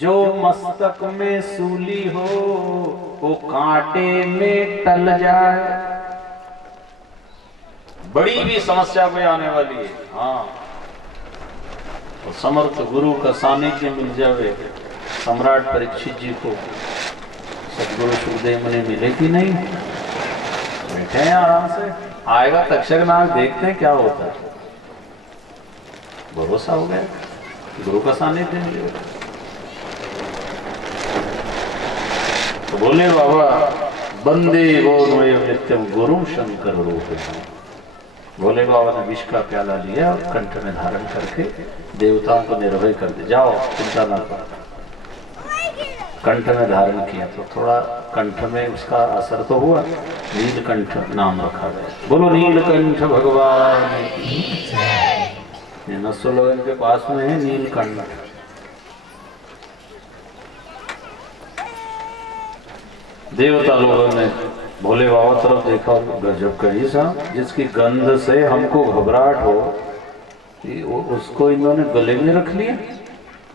जो मस्तक में सूली हो वो कांटे में टल जाए। बड़ी भी समस्या कोई आने वाली है, हाँ, तो समर्थ गुरु का सानिध्य मिल जावे। सम्राट परीक्षित जी को सदगुरु सुखदेव ने मिले कि नहीं, बैठे हैं आराम से, आएगा तक्षक नाग, देखते हैं क्या होता है। भरोसा हो गया, गुरु का सानिध्य मिलेगा। तो बोले बाबा बंदे वो नित्यम गुरु शंकर रूप। भोले बाबा ने विष का प्याला लिया और कंठ में धारण करके देवताओं को निर्भय कर दे, जाओ चिंता ना करो। कंठ में धारण किया तो थोड़ा कंठ में उसका असर तो हुआ, नीलकंठ नाम रखा गया। बोलो नीलकंठ भगवान। नसुलोगन के पास में है नीलकंठ। देवता लोगों ने भोले बाबा तरफ देखा, गजब कही साहब, जिसकी गंध से हमको घबराहट हो उसको इन्होंने गले में रख लिया।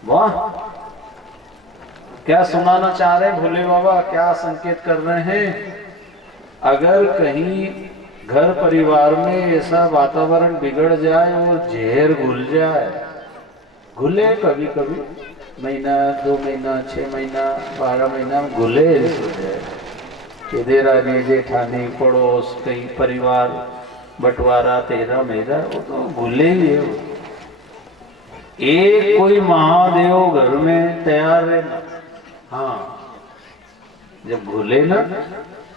वाह, क्या सुनाना चाह रहे हैं भोले बाबा, क्या संकेत कर रहे हैं। अगर कहीं घर परिवार में ऐसा वातावरण बिगड़ जाए और जहर घुल जाए, घुले कभी कभी, महीना 2 महीना 6 महीना 12 महीना घुले कि देरानी जेठानी पड़ोस कई परिवार बंटवारा तेरा मेरा, वो तो घुले ही है। एक कोई महादेव घर में तैयार है ना, हाँ, जब भूले ना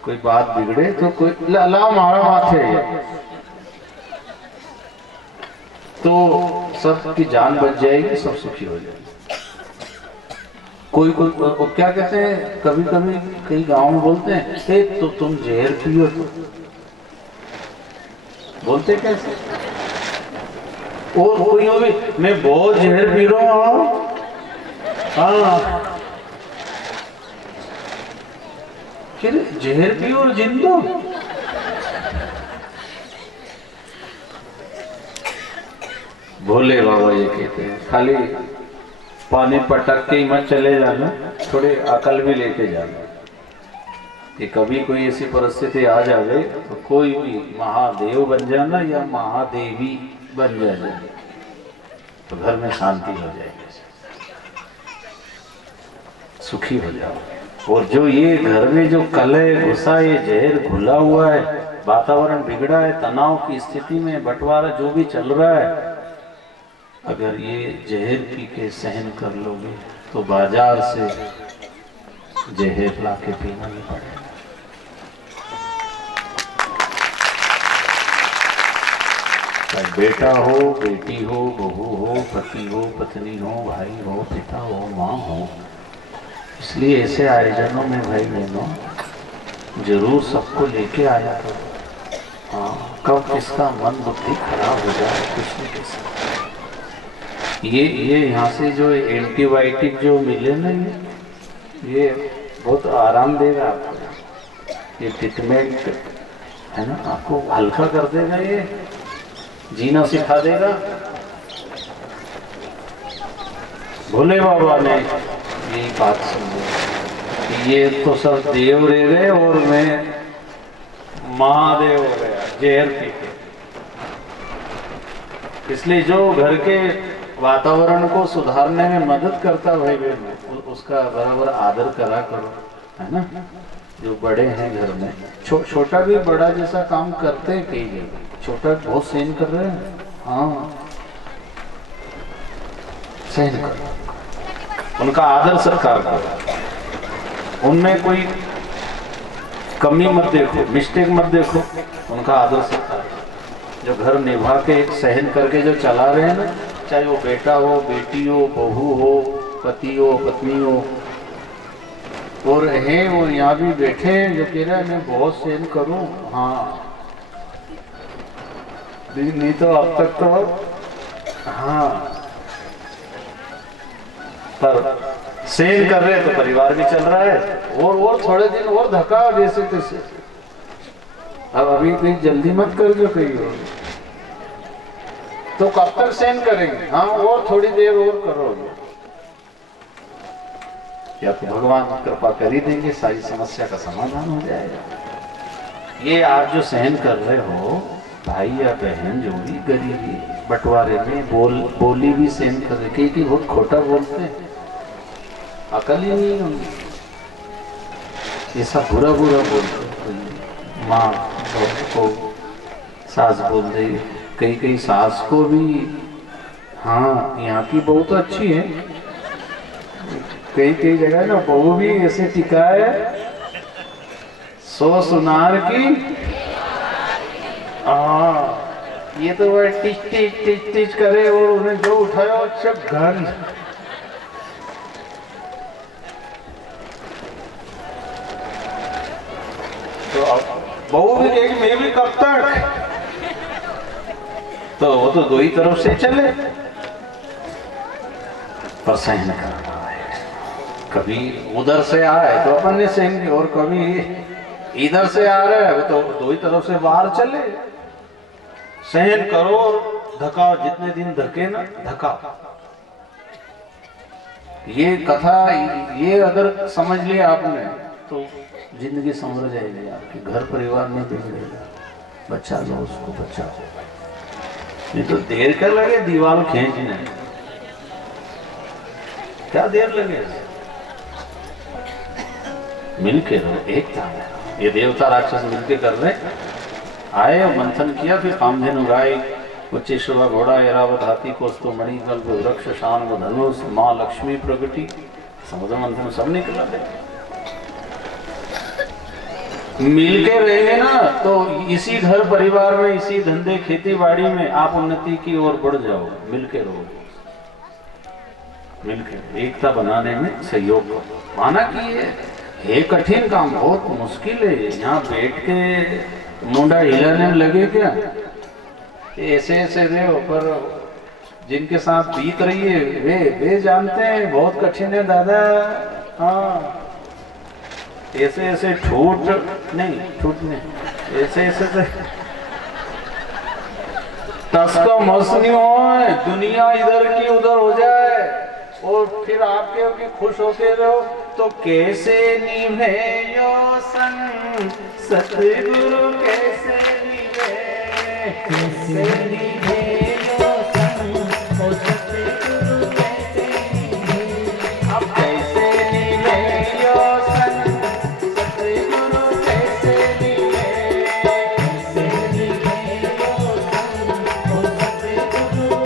कोई बात बिगड़े तो कोई ला मारा माथे है तो सबकी जान बच जाएगी, सब सुखी हो जाएगी। कोई क्या कहते हैं, कभी कभी कई गांव में बोलते हैं तो तुम जहर पियो, तो बोलते कैसे। और कोई भी मैं बहुत जहर पी रहा हूँ, हाँ, फिर जहर पियो और जिंदो। भोले बाबा ये कहते हैं खाली पानी पटक के ही मत चले जाना, थोड़ी अकल भी लेके जाना कि कभी कोई ऐसी परिस्थिति आ जाए तो कोई भी महादेव बन जाना या महादेवी बन जाए तो घर में शांति हो जाएगी, सुखी हो जाओ। और जो ये घर में जो कलह गुस्सा ये जहर घुला हुआ है, वातावरण बिगड़ा है, तनाव की स्थिति में बंटवारा जो भी चल रहा है, अगर ये जहर पी के सहन कर लोगे तो बाजार से जहर ला के पीना नहीं पड़ेगा। चाहे बेटा हो, बेटी हो, बहू हो, पति हो, पत्नी हो, भाई हो, पिता हो, माँ हो, इसलिए ऐसे आयोजनों में भाई बहनों जरूर सबको लेके आया करो। हाँ, कब किसका मन बुद्धि खराब हो जाए कुछ नहीं कह सकते। ये यहाँ से जो एंटीबायोटिक जो मिले ना, ये बहुत आराम देगा आपको। ये ट्रीटमेंट है ना, आपको हल्का कर देगा, ये जीना सिखा देगा। भोले बाबा ने यही बात समझी कि ये तो सब देव रह गए और मैं महादेव हो गया जहर पी के। इसलिए जो घर के वातावरण को सुधारने में मदद करता भाई बहन, उसका बराबर आदर करा करो, है ना। जो बड़े हैं घर में, छोटा भी बड़ा जैसा काम करते हैं कई जगह, छोटा बहुत सहन कर रहे हैं, हाँ सहन करो, उनका आदर सत्कार करो, उनमें कोई कमी मत देखो, मिस्टेक मत देखो, उनका आदर सत्कार करो। जो घर निभा के सहन करके जो चला रहे हैं ना, चाहे वो बेटा हो, बेटी हो, बहू हो, पति हो, पत्नी हो, और हैं वो यहाँ भी बैठे हैं जो कह रहे हैं मैं बहुत सहन करूं, हाँ नहीं तो अब तक तो, हाँ, पर सहन कर रहे तो परिवार भी चल रहा है, और थोड़े दिन और धक्का जैसे तैसे। अब अभी कहीं जल्दी मत कर जो कहीं हो तो कब तक सहन करेंगे, हाँ और थोड़ी देर और करोगे। या तो भगवान कृपा कर ही देंगे, सारी समस्या का समाधान हो जाएगा। ये आप जो सहन कर रहे हो, भाई या बहन जो भी गरीबी बंटवारे में बोली भी सहन कर रहे, कि बहुत खोटा बोलते हैं, अकल ही नहीं होगी, ऐसा बुरा बुरा बोलते। माँ को सास बोल दे, कई सास को भी, हाँ यहाँ की बहू तो अच्छी है, कई जगह ना बहू भी ऐसे टिका है, 100 सुनार की। हाँ ये तो वह टिच करे और उन्हें जो उठाया अच्छा घन। तो अब बहू भी कहेगी मैं भी कब तक, तो वो तो दो ही तरफ से चले, पर सहन करना है। कभी उधर से आए तो अपन ने सहन, और कभी इधर से आ रहे हैं तो दो ही तरफ से बाहर चले, सहन करो और धकाओ, जितने दिन धके ना धकाओ। ये कथा, ये अगर समझ लिया आपने तो जिंदगी संवर जाएगी आपकी, घर परिवार में बिगड़ेगा। बचा लो उसको, बचा लो, नहीं तो देर क्या लगे दीवार खींचने, क्या देर लगे, मिलके रहो, एकता में। ये देवता राक्षस मिलके कर रहे आए, मंथन किया, फिर कामधेनु गाय, उच्चेश्वर घोड़ा, ऐरावत हाथी, कौस्तु मणि, कल्प वृक्ष, शान धनुष, माँ लक्ष्मी प्रगति, समुद्र मंथन सब निकला है। मिलके रहेंगे ना तो इसी घर परिवार में, इसी धंधे खेती बाड़ी में आप उन्नति की ओर बढ़ जाओ। मिलके रहो, मिलकर एकता बनाने में सहयोग करो। माना कि ये कठिन काम, बहुत मुश्किल है। यहाँ बैठ के मुंडा हिलाने में लगे क्या, ऐसे ऐसे रहो, पर जिनके साथ बीत रही है वे जानते हैं बहुत कठिन है दादा। हाँ ऐसे ऐसे छूटने, ऐसे ऐसे तस्का मसनी हो, दुनिया इधर की उधर हो जाए और फिर आप के खुश होते रहो, तो कैसे निभे यो संग सतगुरु, कैसे निभे, कैसे निभे यो संग ओ सतगुरु, कैसे निभे, अब कैसे निभे यो संग सतगुरु, कैसे निभे, कैसे निभे यो संग ओ सतगुरु,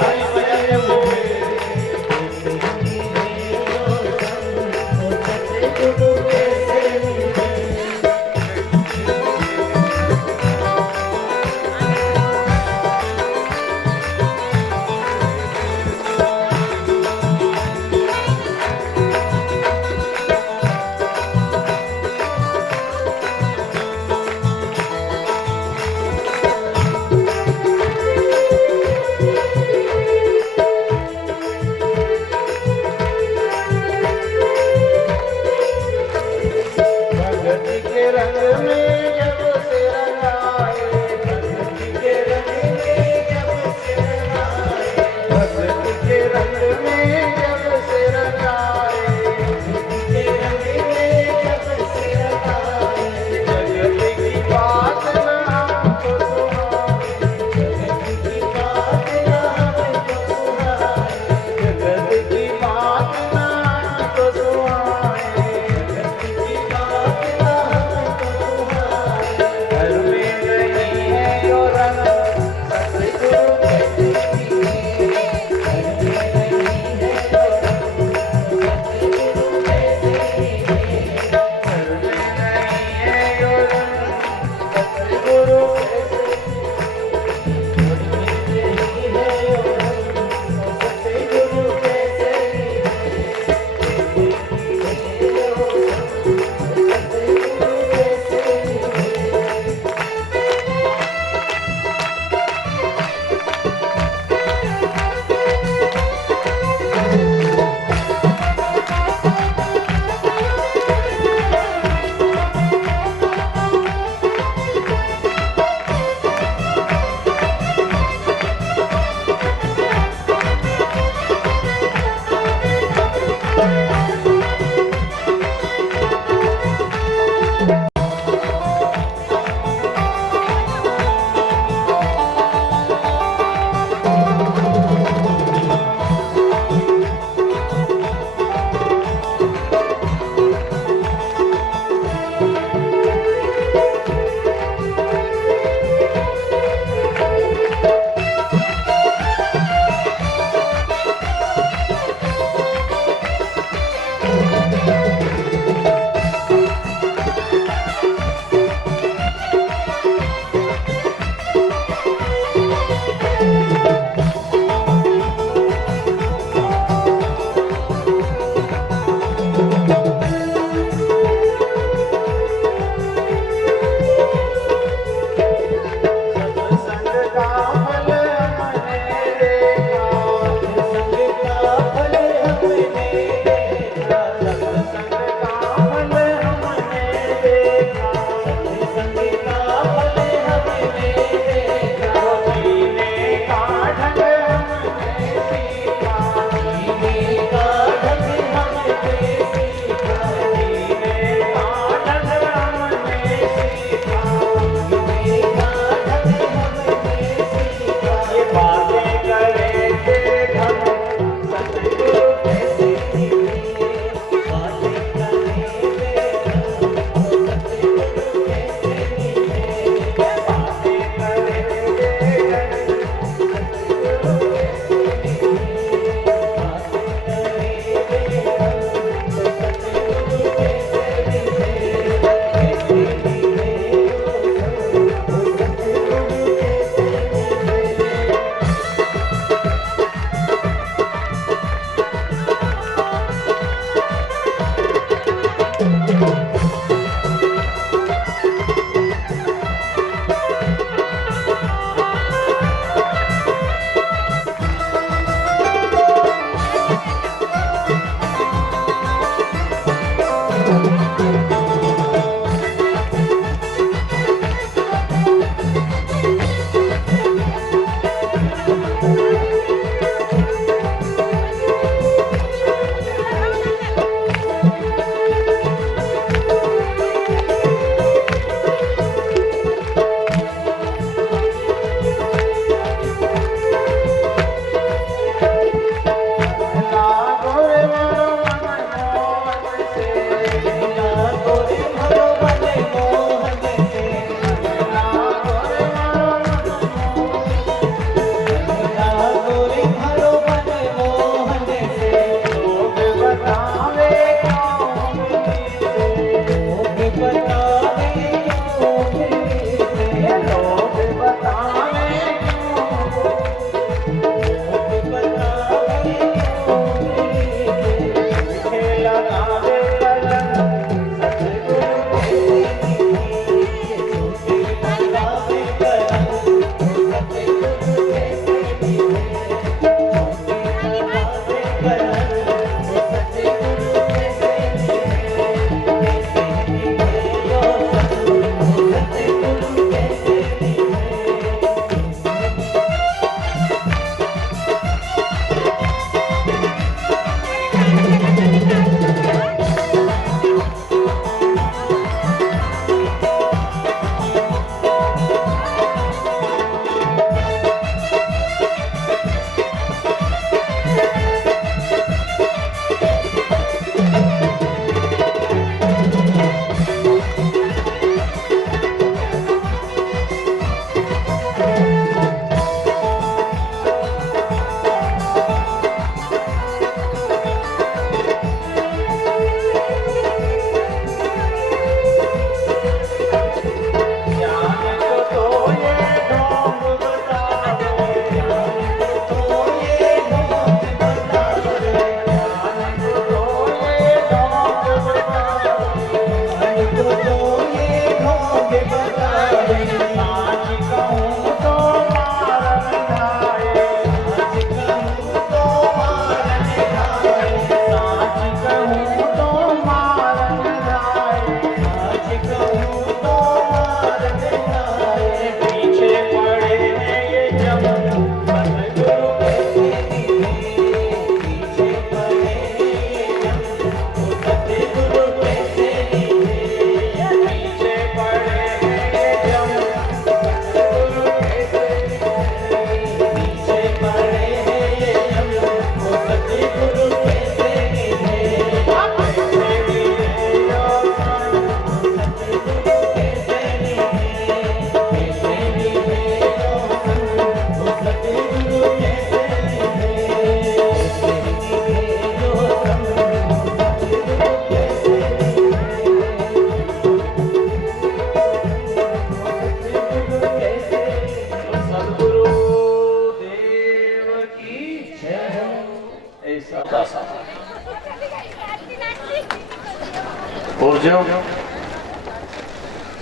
और जब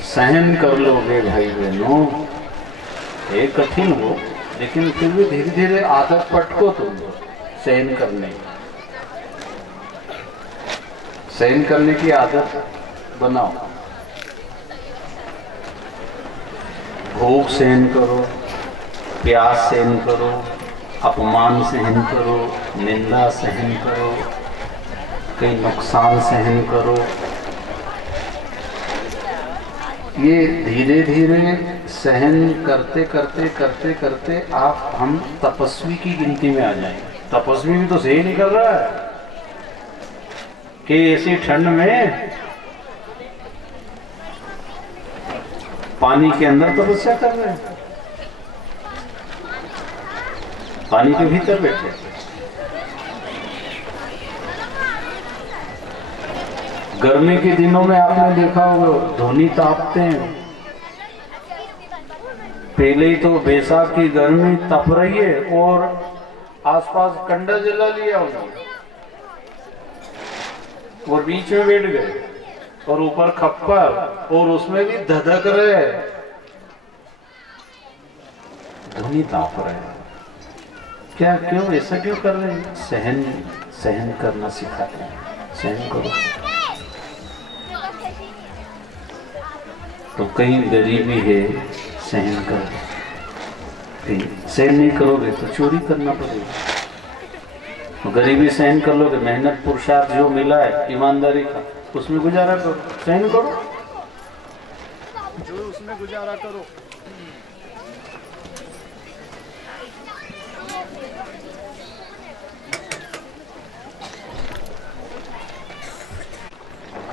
सहन कर लोगे भाई बहनों, एक कठिन हो लेकिन फिर भी धीरे धीरे आदत पटको तुम सहन करने की आदत बनाओ। भूख सहन करो, प्यास सहन करो, अपमान सहन करो, निंदा सहन करो, कई नुकसान सहन करो। ये धीरे धीरे सहन करते करते करते करते हम तपस्वी की गिनती में आ जाएंगे। तपस्वी भी तो सहन ही कर रहा है कि ऐसी ठंड में पानी के अंदर तपस्या कर रहे हैं, पानी के भीतर बैठे। गर्मी के दिनों में आपने देखा होगा धोनी तापते हैं। पहले ही तो बैसाख की गर्मी तप रही है और आसपास कंडा जला लिया उन्होंने और बीच में बैठ गए और ऊपर खप्पर और उसमें भी धधक रहे, धोनी ताप रहे। क्या क्यों ऐसा क्यों कर रहे हैं? सहन करना सिखाते हैं। सहन करो। तो कहीं गरीबी है, सहन करो। सहन नहीं करोगे तो चोरी करना पड़ेगा। तो गरीबी सहन कर लोगे, मेहनत पुरुषार्थ जो मिला है ईमानदारी का उसमें गुजारा करो। सहन करो, जो उसमें गुजारा करो।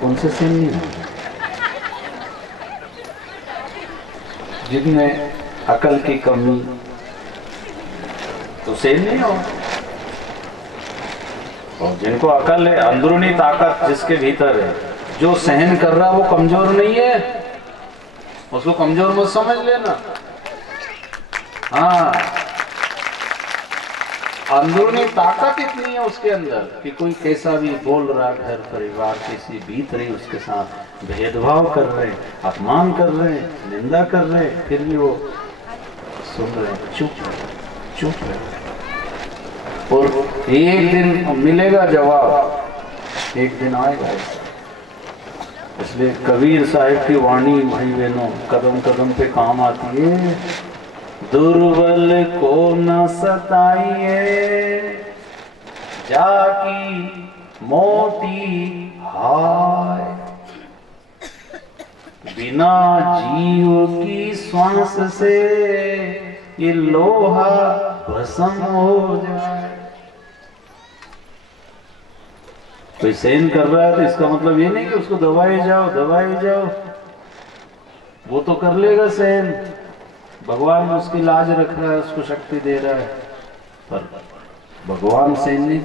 कौन से सहन नहीं होगा? जिनमें अकल की कमी तो सहन नहीं होगा। और जिनको अकल है, अंदरूनी ताकत जिसके भीतर है, जो सहन कर रहा वो कमजोर नहीं है, उसको कमजोर मत समझ लेना। हाँ, अंदरूनी ताकत इतनी है उसके अंदर कि कोई कैसा भी बोल रहा, घर परिवार किसी भीतर ही उसके साथ भेदभाव कर रहे, अपमान कर रहे, निंदा कर रहे, फिर भी वो सुन रहे, चुप रहे। और एक दिन मिलेगा जवाब, एक दिन आएगा। इसलिए कबीर साहिब की वाणी भाई बहनों कदम कदम पे काम आती है। दुर्बल को न सताइए, जाकी मोटी हाय, बिना जीव की श्वास से ये लोहा भस्म हो जाए। कोई सहन कर रहा है तो इसका मतलब ये नहीं कि उसको दबाए जाओ। वो तो कर लेगा सहन, भगवान उसकी लाज रख रहा है, उसको शक्ति दे रहा है, पर भगवान सहन नहीं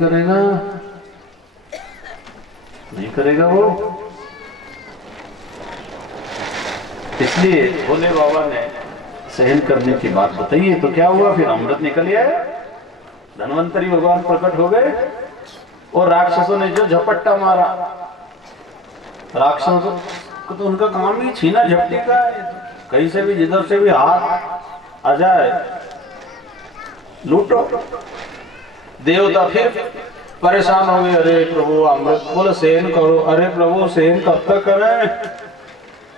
करेगा वो। इसलिए भोले बाबा ने सहन करने की बात बताई है। तो क्या हुआ फिर? अमृत निकल आया, धन्वंतरी भगवान प्रकट हो गए और राक्षसों ने जो झपट्टा मारा, राक्षसों को तो उनका काम ही छीना झपटी का है। कहीं से भी जिधर से भी हाथ आ जाए लूटो। देवता फिर परेशान हो गए, अरे प्रभु अमृत, बोले सहन करो। अरे प्रभु सहन कब तक करें?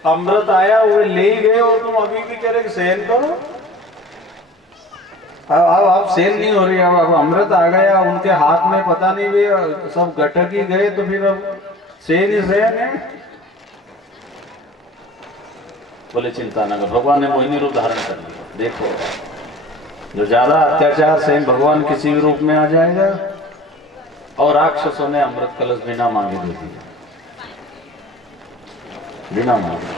अमृत आया वो ले गए और तुम अभी भी कह रहे सहन करो। अब आप सहन नहीं हो रही, अब अमृत आ गया उनके हाथ में, पता नहीं वे सब गटक ही गए, तो फिर अब सहन ही सहन है। बोले चिंता न करो, भगवान ने मोहिनी रूप धारण कर लिया। देखो जो ज्यादा अत्याचार से भगवान किसी भी रूप में आ जाएगा। और राक्षसों ने अमृत कलश बिना मांगे दे दिया, बिना मांगे।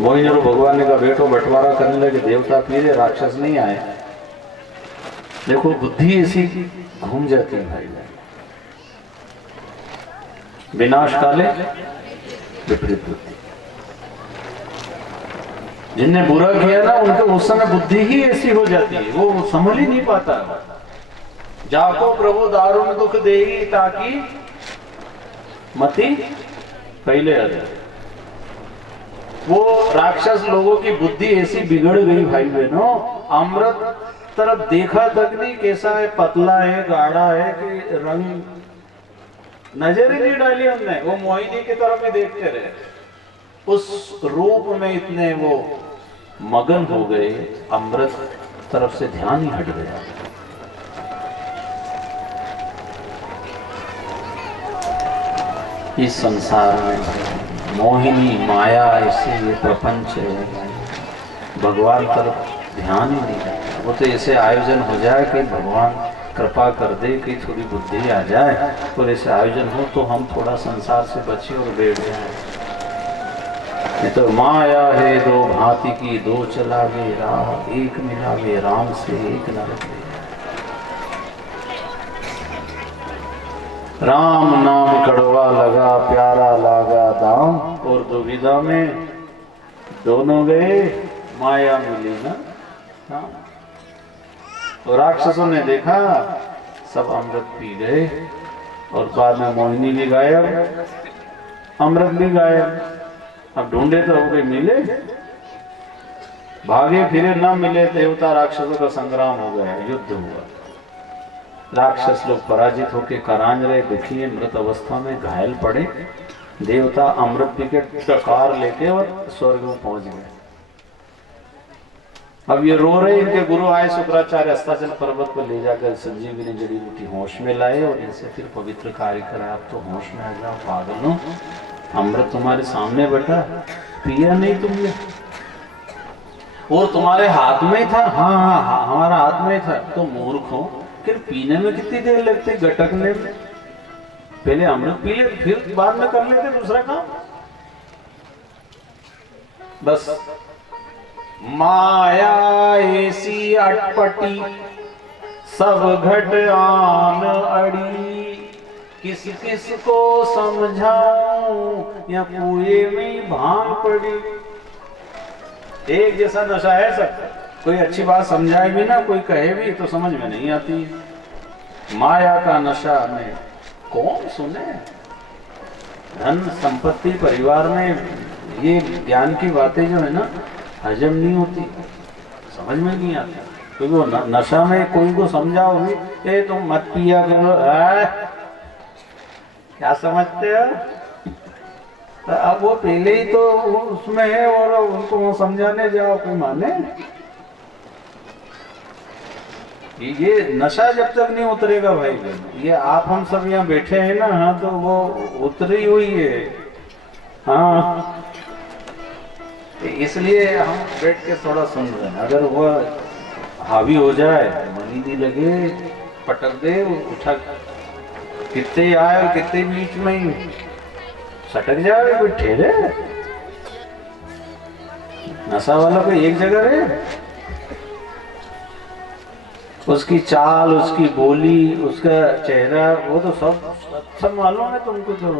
मोहिनी रूप भगवान ने कहा बैठो, बंटवारा करने लगे। देवता पीरे, राक्षस नहीं आए। देखो बुद्धि ऐसी घूम जाती है भाई, विनाश काले विपरीत बुद्धि। जिनने बुरा किया ना उनके उस समय बुद्धि ही ऐसी हो जाती है, वो संभल ही नहीं पाता। जाको प्रभु दारुण दुख देही ताकि मति पहले आते। वो राक्षस लोगों की बुद्धि ऐसी बिगड़ गई भाई बहनों, अमृत तरफ देखा तक नहीं, कैसा है, पतला है, गाढ़ा है कि रंग, नजर ही नहीं डाली हमने। वो मोहिनी की तरफ ही देखते रहे, उस रूप में इतने वो मगन हो गए, अमृत तरफ से ध्यान ही हट गया। इस संसार में मोहिनी माया ऐसे ये प्रपंच है, भगवान तरफ ध्यान ही नहीं जाता। वो तो ऐसे आयोजन हो जाए कि भगवान कृपा कर दे कि थोड़ी बुद्धि आ जाए, और ऐसे आयोजन हो तो हम थोड़ा संसार से बचे और बैठ जाए। नहीं तो माया है दो भांति की, दो चलावे राह, एक मिलावे राम से एक न रखे। राम नाम कड़वा लगा, प्यारा लागा दाम, और दुविधा में दोनों गए, माया मिली ना। तो राक्षसों ने देखा, सब अमृत पी गए, और बाद में मोहिनी भी गायब, अमृत भी गायब। अब ढूंढे तो हो गए, मिले, भागे फिरे ना मिले, देवता राक्षसों का संग्राम हो गया, युद्ध हुआ। राक्षस लोग पराजित होकर करांज रहे, दुखी मृत अवस्था में घायल पड़े। देवता अमृत पी के टकार लेके और स्वर्ग में पहुंच गए। अब ये रो रहे, इनके गुरु आए शुक्राचार्य, अस्ताचल पर्वत पर ले जाकर संजीवनी जड़ी बूटी होश में लाए और इनसे फिर पवित्र कार्य कराया। अब तो होश में आ जाओ पागल हो, अमृत तुम्हारे सामने बैठा, पिया नहीं तुमने, और तुम्हारे हाथ में था। हाँ, हमारा हाथ में था। तो मूर्ख हो, फिर पीने में कितनी देर लगती, गटकने में। पहले अमृत पी ले, फिर बाद में कर लेते दूसरा काम। बस माया ऐसी अटपटी, सब घट आन अड़ी, किस किस को समझाऊं, या कुएं में भांग पड़ी। एक जैसा नशा है सब, कोई अच्छी बात समझाए भी ना, कोई कहे भी तो समझ में नहीं आती। माया का नशा में कौन सुने। धन संपत्ति परिवार में ये ज्ञान की बातें जो है ना, हजम नहीं होती, समझ में नहीं आती। क्योंकि वो नशा में कोई को समझाओ भी, ए तुम मत पिया करो, क्या समझते हो। तो अब वो पहले ही तो उसमें है, और उनको समझाने जाओ, कोई माने। ये नशा जब तक नहीं उतरेगा भाई, ये आप हम सब यहाँ बैठे हैं ना, हाँ, तो वो उतरी हुई है। हाँ, इसलिए हम बैठ के थोड़ा सुन रहे हैं। अगर वो हावी हो जाए, मनी नहीं लगे, पटक दे, उठा, कितने आए और कितने बीच में ही सटक जाए, कोई ठहरे। नशा वाला कोई एक जगह रहे, उसकी चाल, उसकी बोली, उसका चेहरा, वो तो सब मालूम है तुमको। तो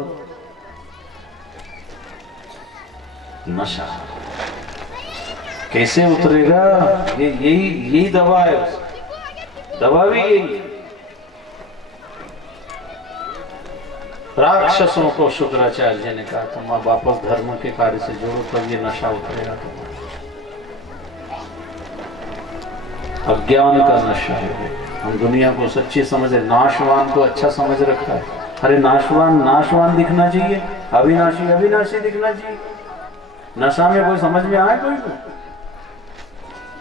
नशा कैसे उतरेगा, ये यही दवा है, दवा भी यही। राक्षसों को शुक्राचार्य ने कहा, तुम वापस धर्म के कार्य से जोड़ो, तब ये नशा उतरेगा तुम्हारा। अज्ञान का नशा है। हम दुनिया को सच्ची समझे, नाशवान को अच्छा समझ रखा है। अरे नाशवान दिखना चाहिए, अविनाशी दिखना चाहिए। नशा में कोई समझ में आए, कोई को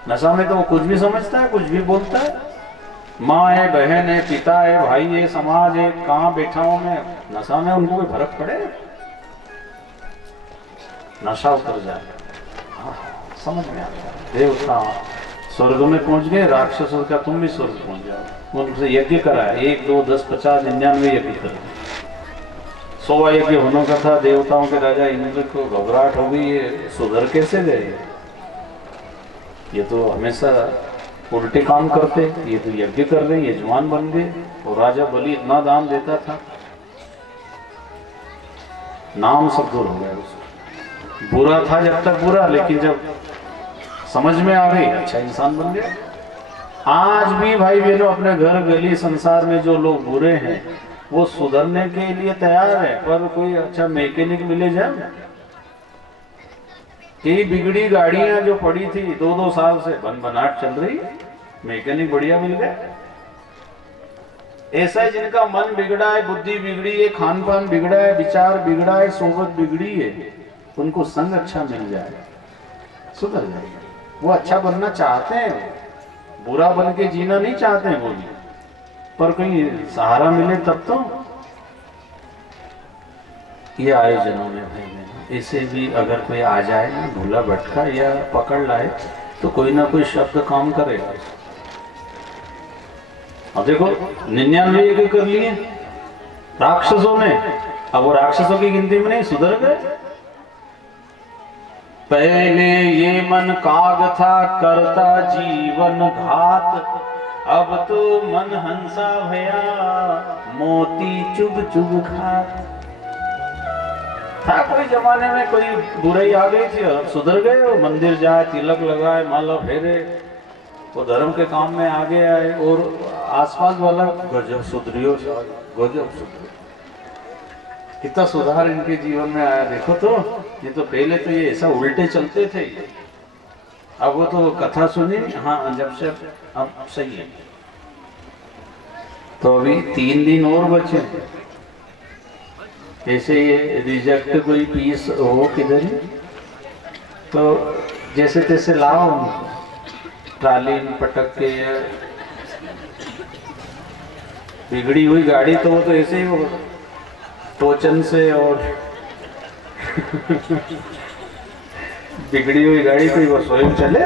नशा में तो वो कुछ भी समझता है, कुछ भी बोलता है। माँ है, बहन है, पिता है, भाई है, समाज है, कहाँ बैठा हूं मैं, नशा में उनको कोई फर्क पड़े। नशा उतर जाए, समझ में आता है। देवता स्वर्ग में पहुंच गए, राक्षसों का तुम भी स्वर्ग पहुंच जाओ। उनसे यज्ञ कराया, 1 2 10 50 99 यज्ञ कर, 100 यज्ञ होने का था। देवताओं के राजा इंद्र को घबराहट हो गई, ये सुधर कैसे गए, ये तो हमेशा उल्टे काम करते, ये तो यज्ञ कर रहे, यजमान बन गए। और राजा बलि इतना दान देता था, नाम सब दूर हो गया उसका। बुरा था जब तक बुरा, लेकिन जब समझ में आ गई, अच्छा इंसान बन गया। आज भी भाई बहनों, अपने घर गली संसार में जो लोग बुरे हैं, वो सुधरने के लिए तैयार है, पर कोई अच्छा मैकेनिक मिले जाए। ये बिगड़ी गाड़ियां जो पड़ी थी 2-2 साल से बनाट चल रही, मैकेनिक बढ़िया मिल गए। ऐसा है जिनका मन बिगड़ा है, बुद्धि बिगड़ी है, खान पान बिगड़ा है, विचार बिगड़ा है, सोबत बिगड़ी है, उनको संग अच्छा मिल जाए, सुधर जाए। वो अच्छा बनना चाहते हैं, बुरा बन के जीना नहीं चाहते हैं वो भी, पर कहीं सहारा मिले तब तो। ये आयोजनों में भाई बहन इसे भी अगर कोई आ जाए ना भूला भटका या पकड़ लाए तो कोई ना कोई शब्द काम करेगा। अब देखो 99 एक कर लिए राक्षसों ने, अब वो राक्षसों की गिनती में नहीं, सुधर गए। पहले ये मन काग था करता जीवन घात, अब तो मन हंसा भया मोती चुभ चुभ खात। था कोई जमाने में कोई बुराई आ गई थी और सुधर गए, वो मंदिर जाए, तिलक लगाए, माला फेरे, वो धर्म के काम में आगे आए, और आसपास वाला गजब सुधरियो, गजब सुधरियो, कितना सुधार इनके जीवन में आया देखो तो। ये तो पहले तो ये ऐसा उल्टे चलते थे, अब वो तो कथा सुनी, हाँ जब से अब सही है। तो अभी 3 दिन और बचे, ऐसे ये रिजेक्ट कोई पीस हो किधर ही तो जैसे तैसे लाओ उनको, ट्राली में पटक के। बिगड़ी हुई गाड़ी तो वो तो ऐसे ही होगा, टोचन से, और बिगड़ी हुई गाड़ी तो वो स्वयं चले,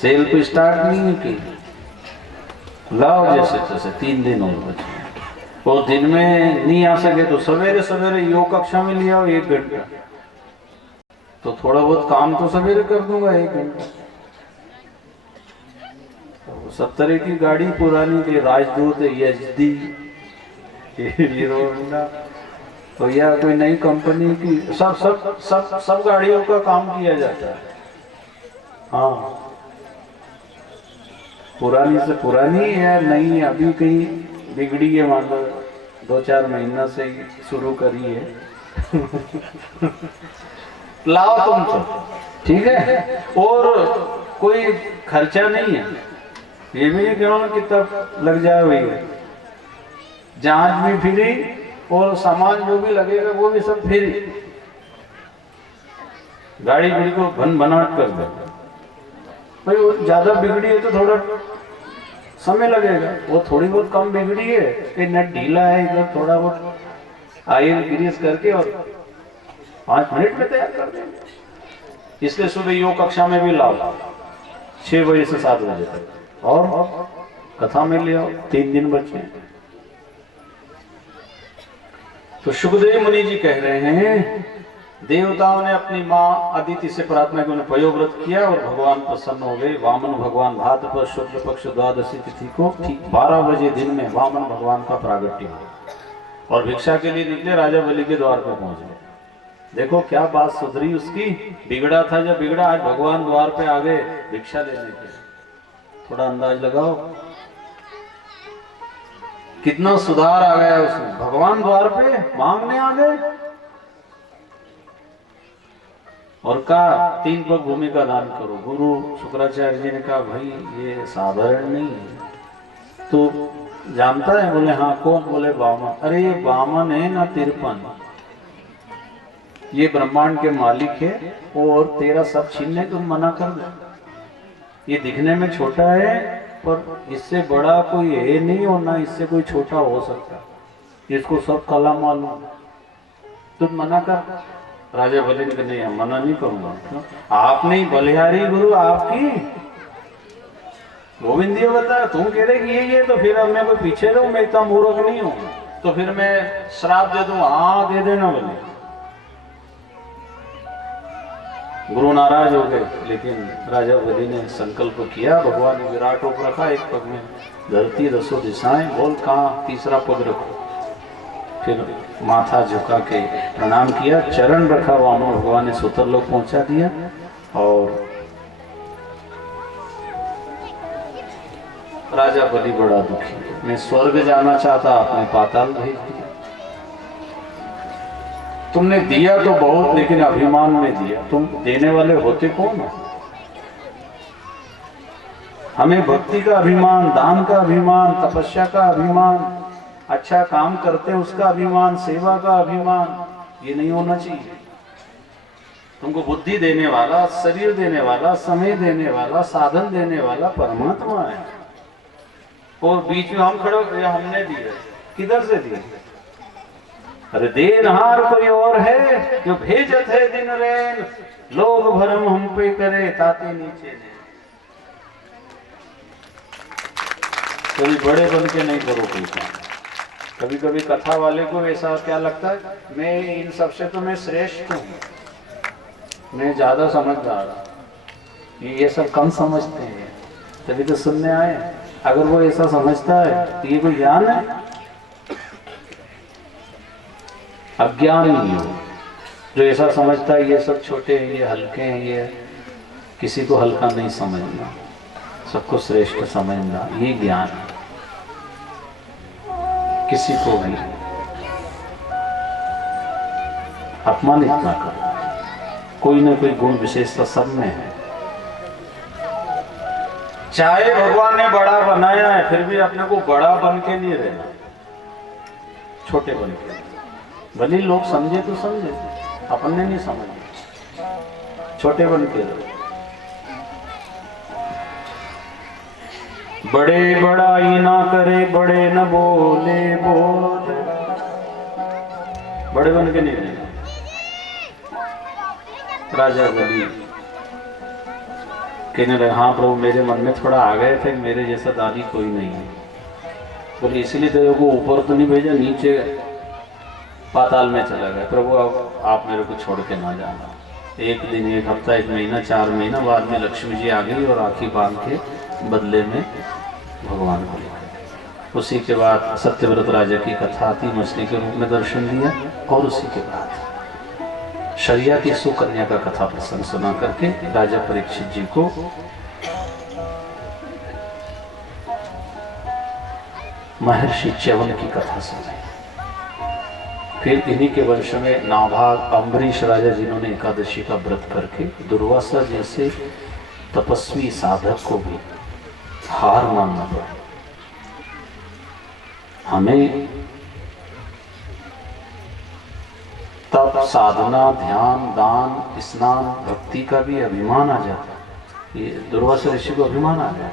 सेल्फ स्टार्ट नहीं की। लाओ जैसे तैसे 3 दिन और बचे, और दिन में नहीं आ सके तो सवेरे सवेरे योग कक्षा में ले आओ 1 घंटा, तो थोड़ा बहुत काम तो सवेरे कर दूंगा 1 घंटा। तो 70 की गाड़ी पुरानी थी, राजदूत, एचडी, हीरो होंडा, तो या कोई नई कंपनी की, सब सब सब सब गाड़ियों का काम किया जाता है। हाँ, पुरानी से पुरानी या नई, अभी कहीं बिगड़ी है मान लो 2-4 महीना से शुरू करी है। लाओ तुम तो ठीक है, और कोई खर्चा नहीं है, ये भी नहीं कहना कितना लग जाए वही, जांच भी फ्री और सामान जो भी लगेगा वो भी सब फ्री। गाड़ी बिल्कुल भन भनाट कर दे भाई, वो ज्यादा बिगड़ी है तो थोड़ा समय लगेगा, वो थोड़ी बहुत कम बिगड़ी है कि नट ढीला है इधर, थोड़ा बहुत आयल ग्रीस करके और 5 मिनट में तैयार कर देंगे। इसलिए सुबह योग कक्षा में भी लाओ 6 बजे से 7 बजे तक, और कथा में ले आओ, 3 दिन बचे। तो सुखदेव मुनि जी कह रहे हैं, देवताओं ने अपनी माँ अदिति से प्रार्थना की, उन्हें पयोव्रत किया और भगवान प्रसन्न हो गए। वामन भगवान भाद्रपद शुक्ल पक्ष द्वादशी तिथि को ठीक 12 बजे दिन में वामन भगवान का प्रागट्य हुआ और भिक्षा के लिए निकले, राजा बलि के द्वार पर पहुंच गए। देखो क्या बात सुधरी उसकी, बिगड़ा था जब बिगड़ा, आज भगवान द्वार पे आ गए भिक्षा लेने के। थोड़ा अंदाज लगाओ कितना सुधार आ गया उसमें, भगवान द्वार पे मांगने आ गए। और कहा 3 पग भूमि का दान करो। गुरु शुक्राचार्य जी ने कहा भाई ये साधारण नहीं है, तो जानता है? बोले हाँ। कौन? बोले वामन। अरे ये वामन है ना तिरपन, ये ब्रह्मांड के मालिक है और तेरा सब छीनने तुम मना कर दो। ये दिखने में छोटा है पर इससे बड़ा कोई है नहीं और ना इससे कोई छोटा हो सकता, इसको सब कला मालूम, तुम मना कर। राजा बलि ने कहा नहीं मना नहीं करूंगा। आप नहीं बलिहारी गुरु आपकी, गोविंद जी बताया तुम कह रहे कि ये तो फिर अब मैं कोई पीछे रहूं, मैं इतना मूर्ख नहीं हूं, तो फिर मैं श्राप दे दूं। हाँ दे देना बोले। गुरु नाराज हो गए, लेकिन राजा बलि ने संकल्प किया, भगवान ने विराट रूप रखा, एक पग में धरती 10 दिशाएं, बोल कहाँ तीसरा पग रखो। फिर माथा झुका के प्रणाम किया, चरण रखा, वामन भगवान ने सूत्रलोक पहुंचा दिया। और राजा बलि बड़ा दुखी, मैं स्वर्ग जाना चाहता, आपने पाताल भेज दिया। तुमने दिया तो बहुत, लेकिन अभिमान में दिया। तुम देने वाले होते कौन हो? हमें भक्ति का अभिमान, दान का अभिमान, तपस्या का अभिमान, अच्छा काम करते उसका अभिमान, सेवा का अभिमान, ये नहीं होना चाहिए। तुमको बुद्धि देने वाला, शरीर देने वाला, समय देने वाला, साधन देने वाला परमात्मा है। और बीच में हम खड़े हो, हमने दिए, किधर से दिए? अरे देनहार कोई और है, जो भेजत है दिन रैन, लोग भरम हम पे करे, ताते नीचे ने। कभी बड़े बन के नहीं करो कोई काम। कभी कभी कथा वाले को ऐसा क्या लगता है, मैं इन सबसे तो मैं श्रेष्ठ हूँ, मैं ज्यादा समझदार हूँ। ये सब कम समझते हैं, तभी तो सुनने आए। अगर वो ऐसा समझता है तो ये कोई ज्ञान है? अज्ञान ही हो जो ऐसा समझता है ये सब छोटे हैं, ये हल्के हैं। ये किसी को हल्का नहीं समझना, सबको श्रेष्ठ समझना, ये ज्ञान है। किसी को भी अपमानित ना करो, कोई ना कोई गुण विशेषता सब में है। चाहे भगवान ने बड़ा बनाया है, फिर भी अपने को बड़ा बन के नहीं रहना, छोटे बन के। भले लोग समझे तो समझे, अपन ने नहीं समझे, छोटे बन के रहो। बड़े बड़ाई ना करे, बड़े न बोले बोल, बड़े बन के नहीं रहना। राजा बलि कहने लगे, हाँ प्रभु मेरे मन में थोड़ा आ गए थे, मेरे जैसा दादी कोई नहीं है। बोले इसलिए तेरे को ऊपर तो नहीं भेजा, नीचे पाताल में चला गया। प्रभु अब आप मेरे को छोड़ के ना जाना। एक दिन, एक हफ्ता, एक महीना, 4 महीना बाद में लक्ष्मी जी आ गई और राखी बांध के बदले में भगवान को लेकर। उसी के बाद सत्यव्रत राजा की कथा आती, मछली के रूप में दर्शन दिया। और उसी के बाद शरिया की सुकन्या का कथा प्रसंग सुना करके राजा परीक्षित जी को महर्षि च्यवन की कथा सुनाई। फिर इन्हीं के वंश में नाभाग अम्बरीश राजा, जिन्होंने एकादशी का व्रत करके दुर्वासा जैसे तपस्वी साधक को भी हार मानना पड़ा। हमें तप, साधना, ध्यान, दान, स्नान, भक्ति का भी अभिमान आ जाता। ये दुर्वासा ऋषि को अभिमान आ गया।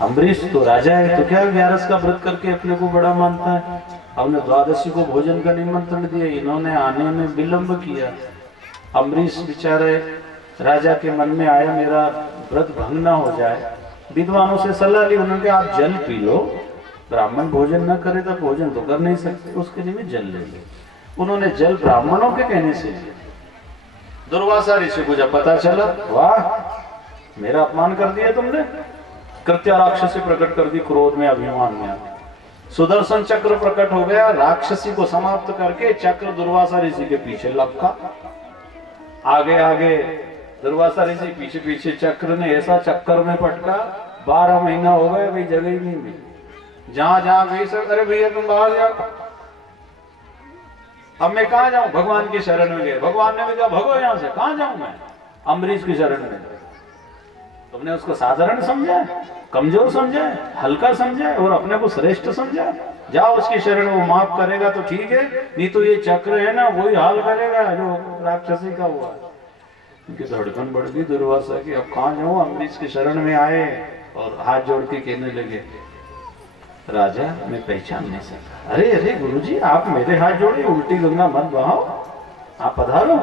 अम्बरीश तो राजा है, तो क्या 11 का व्रत करके अपने को बड़ा मानता है। हमने द्वादशी को भोजन का निमंत्रण दिया, इन्होंने आने में विलंब किया। अम्बरीश बेचारे राजा के मन में आया मेरा व्रत भंग ना हो जाए। विद्वानों से सलाह ली, उन्होंने कहा आप जल पी लो, ब्राह्मण भोजन न करे तो भोजन तो कर नहीं सकते, उसके लिए जल ले लो। उन्होंने जल ब्राह्मणों के कहने से लिया। दुर्वासा ऋषि को जब पता चला, वाह मेरा अपमान कर दिया तुमने, कृत्या राक्षसी प्रकट कर दी, क्रोध में, अभिमान में। सुदर्शन चक्र प्रकट हो गया, राक्षसी को समाप्त करके चक्र दुर्वासा ऋषि के पीछे लपका। आगे आगे दुर्वासा ऋषि, पीछे पीछे चक्र ने ऐसा चक्कर में पटका, 12 महीना हो गए, कोई जगह ही नहीं मिली। जहां जहां भी सब, अरे भैया तुम बाहर जाओ, अब मैं कहा जाऊं? भगवान की शरण में गए। भगवान ने भी कहा भगो यहां से, कहां जाऊं मैं? अम्बरीश की शरण में। तुमने उसको साधारण समझा, कमजोर समझा, हल्का समझा और अपने को श्रेष्ठ समझा। जाओ उसकी शरण, वो माफ करेगा तो ठीक है, नहीं तो ये चक्र है ना वही हाल करेगा जो राक्षसी का हुआ। उनकी धड़कन बढ़ गई दुर्वासा की, अब कहां जाऊं? अम्बरीश की शरण में आए और हाथ जोड़ के कहने लगे, राजा मैं पहचान नहीं सकता। अरे अरे गुरुजी, आप मेरे हाथ जोड़े, उल्टी गंगा मत बहाओ, आप पधारो।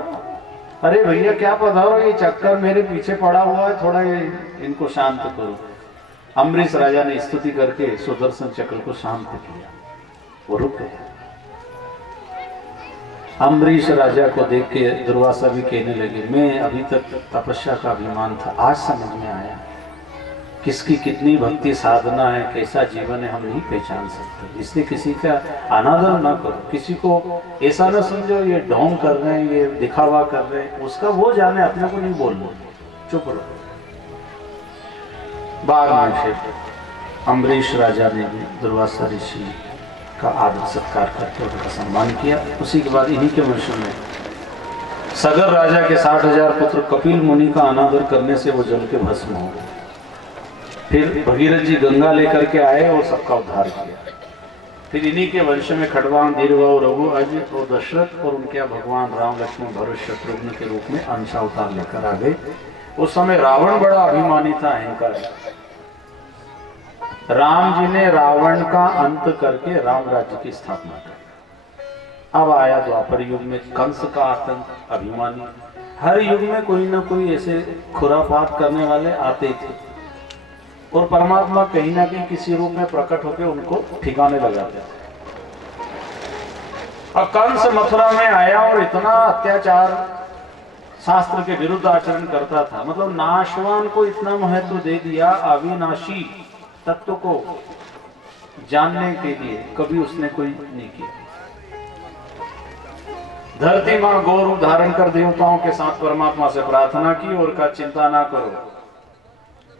अरे भैया क्या पधारो, ये चक्कर मेरे पीछे पड़ा हुआ है, थोड़ा ये इनको शांत करो। अम्बरीश राजा ने स्तुति करके सुदर्शन चक्र को शांत किया, वो रुक गया। अम्बरीश राजा को देख के दुर्वासा भी कहने लगे, मैं अभी तक तपस्या का अभिमान था, आज समझ में आया किसकी कितनी भक्ति साधना है, कैसा जीवन है, हम नहीं पहचान सकते। इसलिए किसी का अनादर ना करो, किसी को ऐसा ना समझो ये ढोंग कर रहे हैं, ये दिखावा कर रहे हैं, उसका वो जाने, अपने को नहीं बोलना, चुप रहो। बाद में फिर अम्बरीश राजा ने भी दुर्वासा ऋषि का आदर सत्कार करके उनका सम्मान किया। उसी के बाद इन्हीं के वंश में सगर राजा के 60,000 पुत्र कपिल मुनि का अनादर करने से वो जल के भस्म हो गए। फिर भगीरथ जी गंगा लेकर के आए और सबका उद्धार किया। फिर इन्हीं के वंश में खड़वान, दीर्घा, रघु, अज और दशरथ और उनके भगवान राम, लक्ष्मण, भरत, शत्रुघ्न के रूप में अंशावतार लेकर आ गए। उस समय रावण बड़ा अभिमानी था, अहंकारी। राम जी ने रावण का अंत करके राम राज्य की स्थापना की। अब आया द्वापर युग में कंस का आतंक, अभिमानी। हर युग में कोई ना कोई ऐसे खुरापात करने वाले आते थे और परमात्मा कहीं ना कहीं किसी रूप में प्रकट होकर उनको ठिकाने लगाते थे। अब कंस मथुरा में आया और इतना अत्याचार, शास्त्र के विरुद्ध आचरण करता था। मतलब नाशवान को इतना महत्व दे दिया, अविनाशी तत्व को जानने के लिए कभी उसने कोई नहीं किया। धरती मां गौ रूप धारण कर देवताओं के साथ परमात्मा से प्रार्थना की और कहा चिंता ना करो,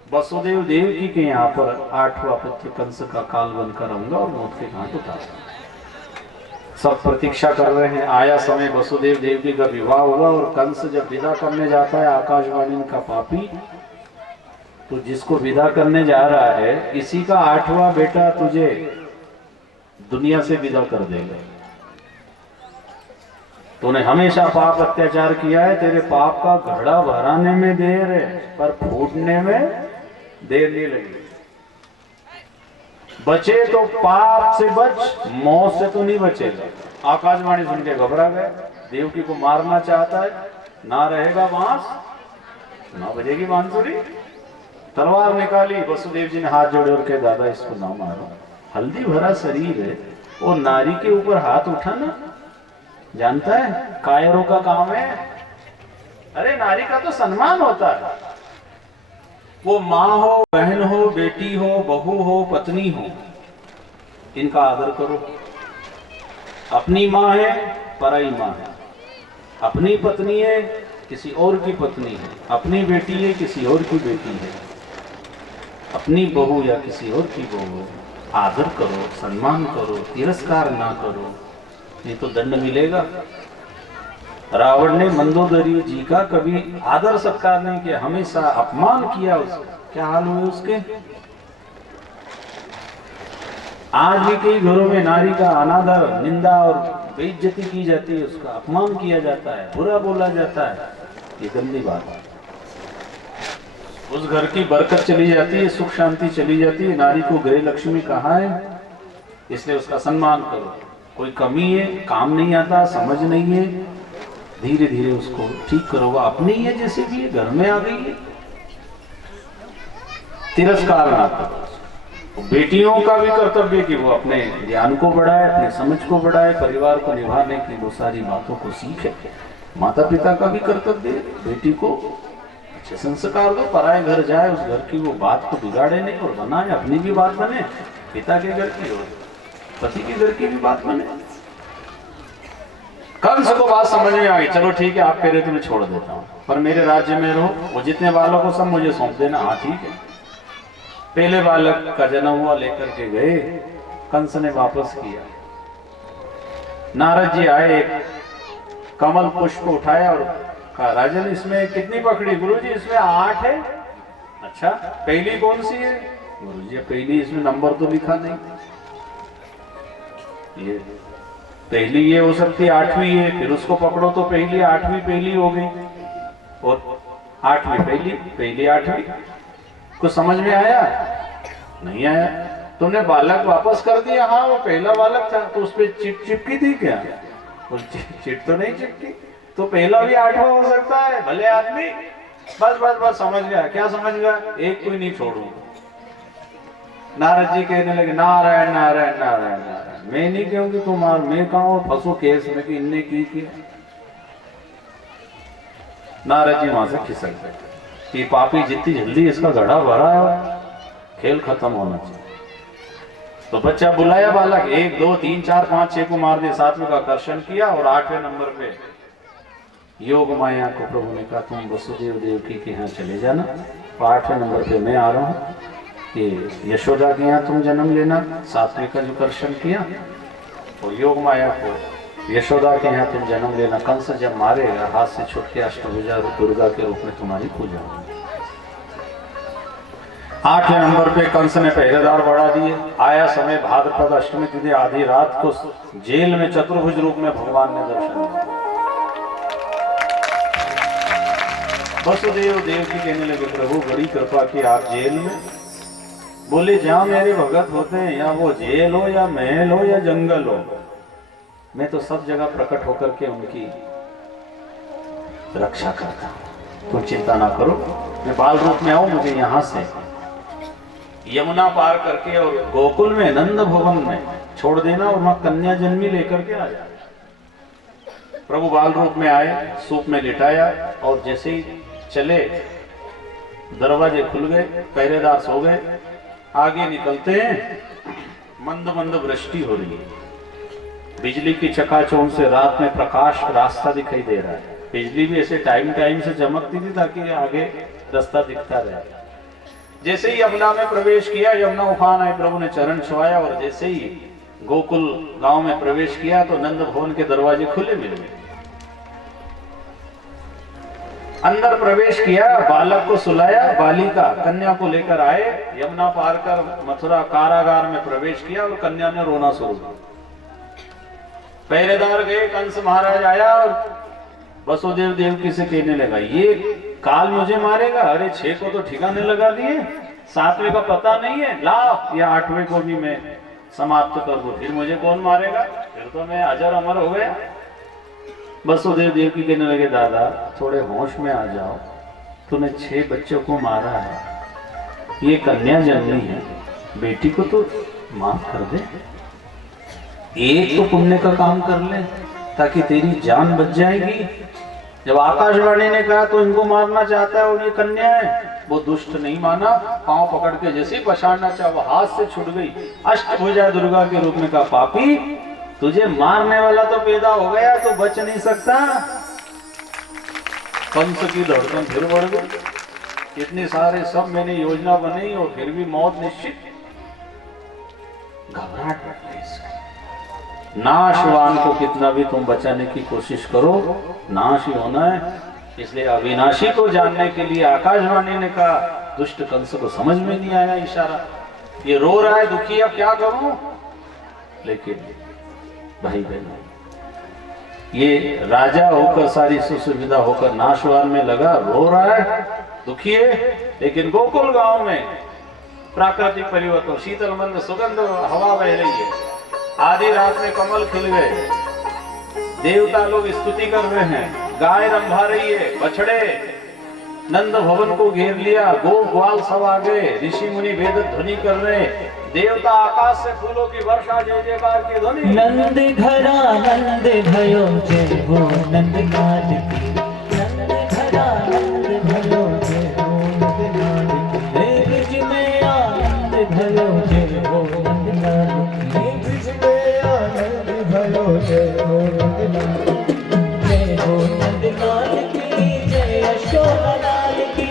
वसुदेव देवकी के यहाँ पर 8वां पुत्र कंस का काल बनकर आऊंगा और मौत के घाट उतारूंगा। सब प्रतीक्षा कर रहे हैं। आया समय, वसुदेव देवकी का विवाह हुआ और कंस जब विदा करने जाता है आकाशवाणी का पापी, तो जिसको विदा करने जा रहा है इसी का 8वां बेटा तुझे दुनिया से विदा कर देगा। तूने हमेशा पाप अत्याचार किया है, तेरे पाप का घड़ा भराने में देर है पर फूटने में देर नहीं लगी। बचे तो पाप से बच, मौत से तो नहीं बचेगा। आकाशवाणी सुन के घबरा गए। देवकी को मारना चाहता है, ना रहेगा बांस ना बजेगी बांसुरी। तलवार निकाली, वसुदेव जी ने हाथ जोड़े और कहे दादा इसको ना मारो, हल्दी भरा शरीर है। वो नारी के ऊपर हाथ उठाना जानता है कायरों का काम है। अरे नारी का तो सम्मान होता है। वो माँ हो, बहन हो, बेटी हो, बहू हो, पत्नी हो, इनका आदर करो। अपनी माँ है, पराई माँ है। अपनी पत्नी है, किसी और की पत्नी है। अपनी बेटी है, किसी और की बेटी है। अपनी बहू या किसी और की बहू, आदर करो, सम्मान करो, तिरस्कार ना करो, नहीं तो दंड मिलेगा। रावण ने मंदोदरी जी का कभी आदर सत्कार नहीं किया, हमेशा अपमान किया उसका। क्या हाल हुए उसके? आज भी कई घरों में नारी का अनादर, निंदा और बेइज्जती की जाती है, उसका अपमान किया जाता है, बुरा बोला जाता है। ये गंदी बात है। उस घर की बरकत चली जाती है, सुख शांति चली जाती है। नारी को गृह लक्ष्मी कहा है, इसलिए उसका सम्मान करो। कोई कमी है, काम नहीं आता, समझ नहीं है, धीरे धीरे उसको ठीक करो। अपनी है जैसे भी है, घर में आ गई है, तिरस्कार ना करो। बेटियों का भी कर्तव्य कि वो अपने ज्ञान को बढ़ाए, अपने समझ को बढ़ाए, परिवार को निभाने की वो सारी बातों को सीखे। माता पिता का भी कर्तव्य बेटी को अच्छे संस्कार दो, पराए घर जाए, उस घर की वो बात को बिगाड़े नहीं और बनाए, अपनी भी बात बने, पिता के घर की और पति के घर की भी बात बने। कंस को बात समझ में आ गई, चलो ठीक है आप कह रहे तो मैं छोड़ देता हूँ, पर मेरे राज्य में रहो, वो जितने बालों को सब मुझे सौंप देना। हाँ ठीक है। पहले बालक का जन्म हुआ, लेकर के गए, कंस ने वापस किया। नारद जी आए, एक कमल पुष्प उठाया और कहा राजन इसमें कितनी पकड़ी? गुरुजी इसमें 8 है। अच्छा पहली कौन सी है? गुरुजी पहली, इसमें नंबर तो लिखा नहीं। ये पहली ये हो सकती 8वीं है, फिर उसको पकड़ो तो पहली 8वीं पहली हो गई और 8वीं पहली, पहली 8वीं। कुछ समझ में आया? नहीं आया। तुमने बालक वापस कर दिया। हाँ वो पहला बालक था, तो उस पर चिट चिपकी थी क्या? चिट तो नहीं चिपकी, तो पहला भी 8वां हो सकता है, भले आदमी। बस बस बस समझ गया। क्या समझ गया? एक कोई नहीं छोड़ूंगा। नारद जी कहने लगे नारायण नारायण नारायण नारायण, मैं नहीं कहूंगी तुम्हार, मैं कहूँ फंसो केस में कि इनने की किया। नारद जी वहां से खिसक गए कि पापी जितनी जल्दी इसका गढ़ा भरा है, खेल खत्म होना चाहिए। तो बच्चा बुलाया, बालक 1 2 3 4 5 6 को मार दिया, 7वें का आकर्षण किया और 8वें नंबर पे योग माया को प्रभु ने कहा तुम वसुदेव देवकी के यहाँ चले जाना, 8वें नंबर पे मैं आ रहा हूँ। कि यशोदा के यहाँ तुम जन्म लेना, सात्विक का जो कर्षण किया और योग माया को यशोदा के यहाँ तुम जन्म लेना, कंस जब मारेगा हाथ से छुट के अष्टभुजा दुर्गा के रूप में तुम्हारी पूजा होगी। 8वें नंबर पे कंस ने पहरेदार बढ़ा दिए। आया समय भाद्रपद अष्टमी तिथि आधी रात को जेल में चतुर्भुज रूप में भगवान ने दर्शन दिया। वसुदेव देवकी कहने लगे प्रभु बड़ी कृपा की आप जेल में। बोले जहां मेरे भगत होते हैं, या वो जेल हो या महल हो या जंगल हो, मैं तो सब जगह प्रकट होकर के उनकी रक्षा करता हूं। तुम चिंता ना करो, मैं बाल रूप में आऊं, मुझे यहां से यमुना पार करके और गोकुल में नंद भवन में छोड़ देना और वहां कन्या जन्मी लेकर के आ जाए। प्रभु बाल रूप में आए, सूप में लिटाया और जैसे ही चले दरवाजे खुल गए, पहरेदार सो गए। आगे निकलते हैं, मंद मंद वृष्टि हो रही है, बिजली की चकाचौंध से रात में प्रकाश रास्ता दिखाई दे रहा है। बिजली भी ऐसे टाइम टाइम से चमकती थी ताकि आगे रास्ता दिखता रहे। जैसे ही यमुना में प्रवेश किया, यमुना उफान आए, प्रभु ने चरण छुआया और जैसे ही गोकुल गांव में प्रवेश किया तो नंद भवन के दरवाजे खुले मिल गए। अंदर प्रवेश किया, बालक को सुलाया, बालिका कन्या को लेकर आए, यमुना पार कर मथुरा कारागार में प्रवेश किया और कन्या ने रोना शुरू किया। पहरेदार गए, कंस महाराज आया और वसुदेव देवकी से कहने लगा ये काल मुझे मारेगा। अरे 6 को तो ठिकाने लगा दिए, 7वें का पता नहीं है, ला या 8वें को भी मैं समाप्त कर दूं, फिर मुझे कौन मारेगा, फिर तो मैं अजर अमर हो गया। वसुदेव देवकी कहने लगे दादा थोड़े होश में आ जाओ, तूने 6 बच्चों को मारा है, ये कन्या जन्मी है, बेटी को तो माफ कर दे, एक तो पुण्य का काम कर ले ताकि तेरी जान बच जाएगी। जब आकाशवाणी ने कहा तो इनको मारना चाहता है और ये कन्या है, वो दुष्ट नहीं माना, पांव पकड़ के जैसे ही पछाड़ना चाहा वो हाथ से छूट गई। अष्टभुजा दुर्गा के रूप में कहा पापी तुझे मारने वाला तो पैदा हो गया, तो बच नहीं सकता। कंस की धड़कन फिर बढ़ गई, इतने सारे सब मैंने योजना बनाई और फिर भी मौत निश्चित। घबराहट बढ़ गई इसकी। नाशवान को कितना भी तुम बचाने की कोशिश करो, नाश ही होना है। इसलिए अविनाशी को जानने के लिए आकाशवाणी ने कहा, दुष्ट कंस को समझ में नहीं आया इशारा, ये रो रहा है दुखी, अब क्या करूं। लेकिन भाई बहनों, ये राजा होकर सारी सुविधा होकर नाशवान में लगा, रो रहा है दुखी है, लेकिन गोकुल गांव में प्राकृतिक परिवर्तन, शीतल मंद सुगंध हवा बह रही है, आधी रात में कमल खिल गए, देवता लोग स्तुति कर रहे हैं, गाय रंभा रही है, बछड़े नंद भवन को घेर लिया, गो ग्वाल सब आ गए, ऋषि मुनि वेद ध्वनि कर रहे, देवता आकाश से फूलों की वर्षा, जय जयकार की ध्वनि। नंद घरा नंद भयो जय हो नंद लाल की, नंद घरा नंद भयो जय हो नंद लाल की, हे ब्रिज में आनंद भयो जय हो नंद लाल की, हे ब्रिज में आनंद भयो जय हो नंद लाल की, जय हो नंद लाल की, जय यशोदा लाल की,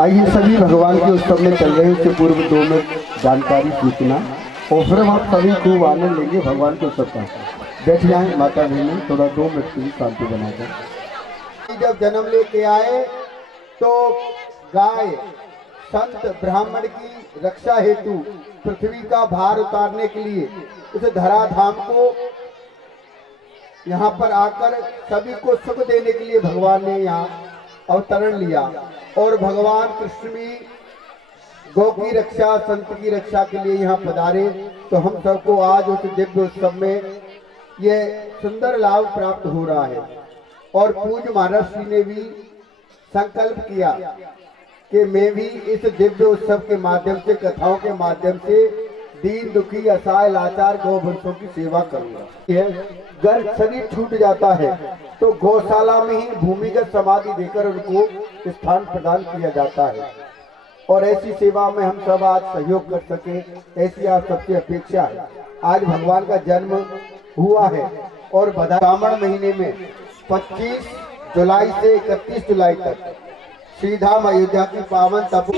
आइए सभी भगवान के उत्सव में चल रहे उससे पूर्व 2 मिनट जानकारी सूचना और फिर हम आप सभी खूब आनंद लेंगे भगवान के उत्सव का। बैठ जाए माता बहन, थोड़ा 2 मिनट की शांति बनाकर। जब जन्म लेके आए तो गाय संत ब्राह्मण की रक्षा हेतु पृथ्वी का भार उतारने के लिए उस धराधाम को यहाँ पर आकर सभी को सुख देने के लिए भगवान ने यहाँ अवतरण लिया। और भगवान कृष्ण भी गौ की रक्षा, संत की रक्षा के लिए यहाँ पधारे। तो हम सबको आज उस दिव्य उत्सव में ये सुंदर लाभ प्राप्त हो रहा है। और पूज्य महाराज जी ने भी संकल्प किया कि मैं भी इस दिव्य उत्सव के माध्यम से, कथाओं के माध्यम से दीन दुखी असहाय लाचार गौवंशों की सेवा करूंगा। घर शरीर छूट जाता है तो गौशाला में ही भूमिगत समाधि देकर उनको स्थान प्रदान किया जाता है। और ऐसी सेवा में हम सब आज सहयोग कर सके, ऐसी आप सबसे अपेक्षा है। आज भगवान का जन्म हुआ है और सावन महीने में 25 जुलाई से 31 जुलाई तक श्रीधाम अयोध्या की पावन तपो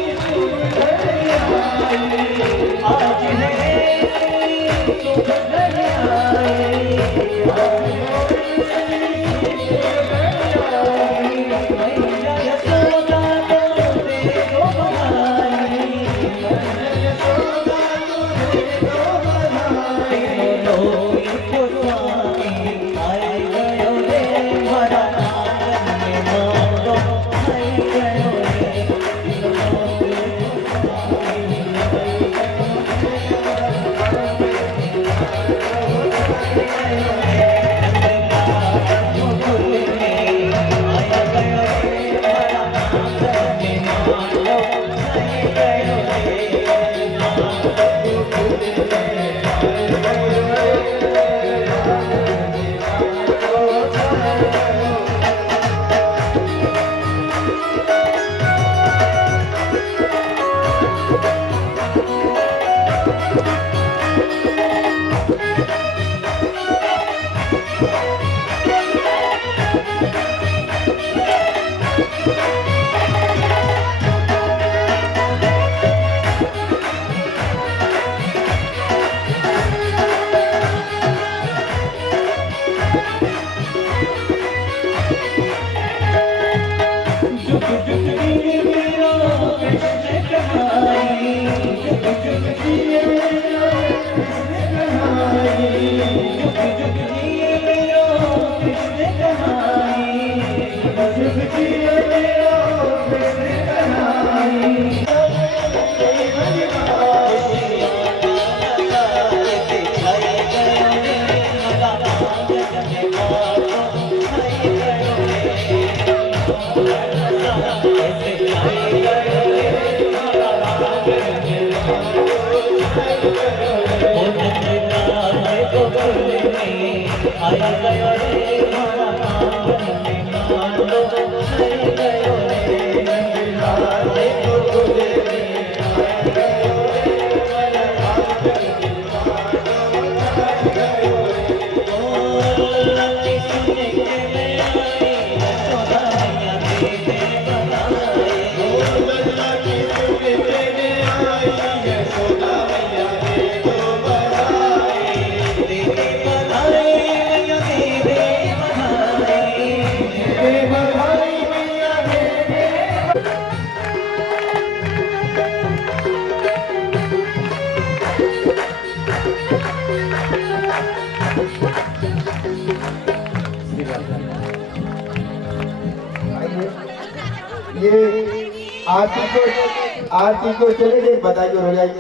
आरती को चले गए बधाई और हो जाएगी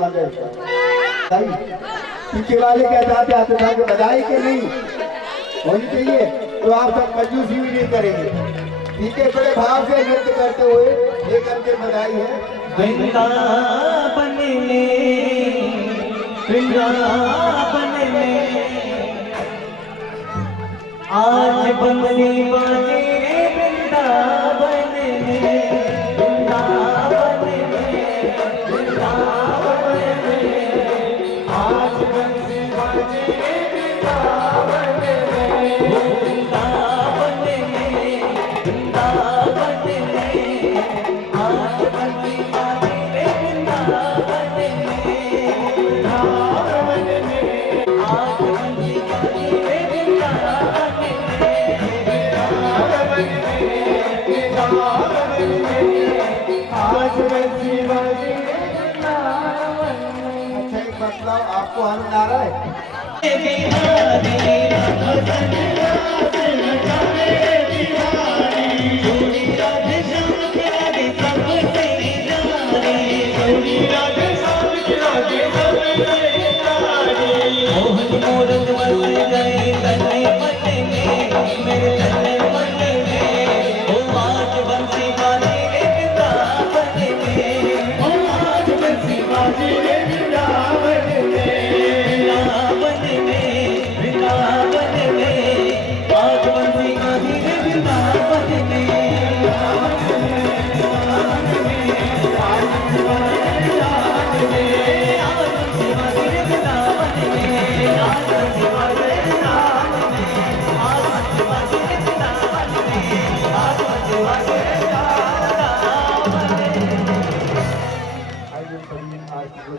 पीछे वाले क्या चाहते आते था कि बधाई के नहीं होनी चाहिए तो आप सब कंजूसी भी नहीं करेंगे। पीछे बड़े भाव से नृत्य करते हुए ये करके बधाई है। वृंदावन में आज बंसी बाजे वृंदावन में आज बंसी बाजे वृंदावन में बताओ, आपको आनंद आ रहा है?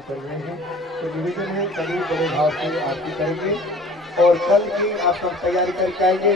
कर रहे हैं तो निवेदन है सभी बड़े भाव से आरती करेंगे और कल की आप सब तैयारी करके आएंगे।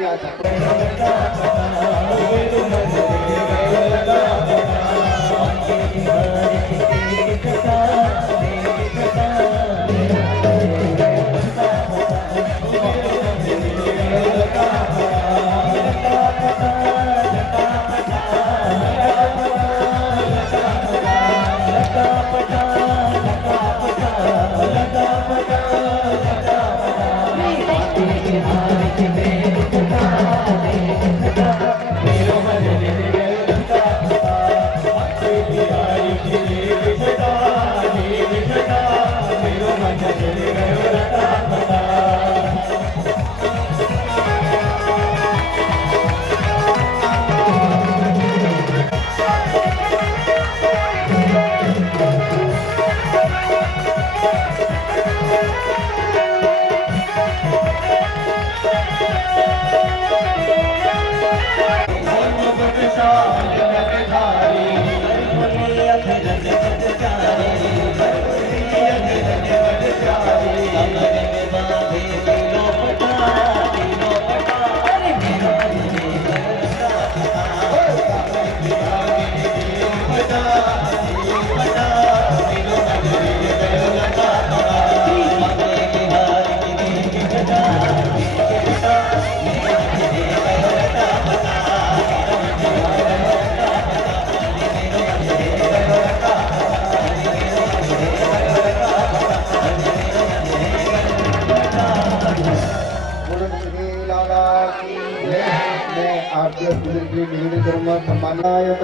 निवेदन करूंगा सम्मानित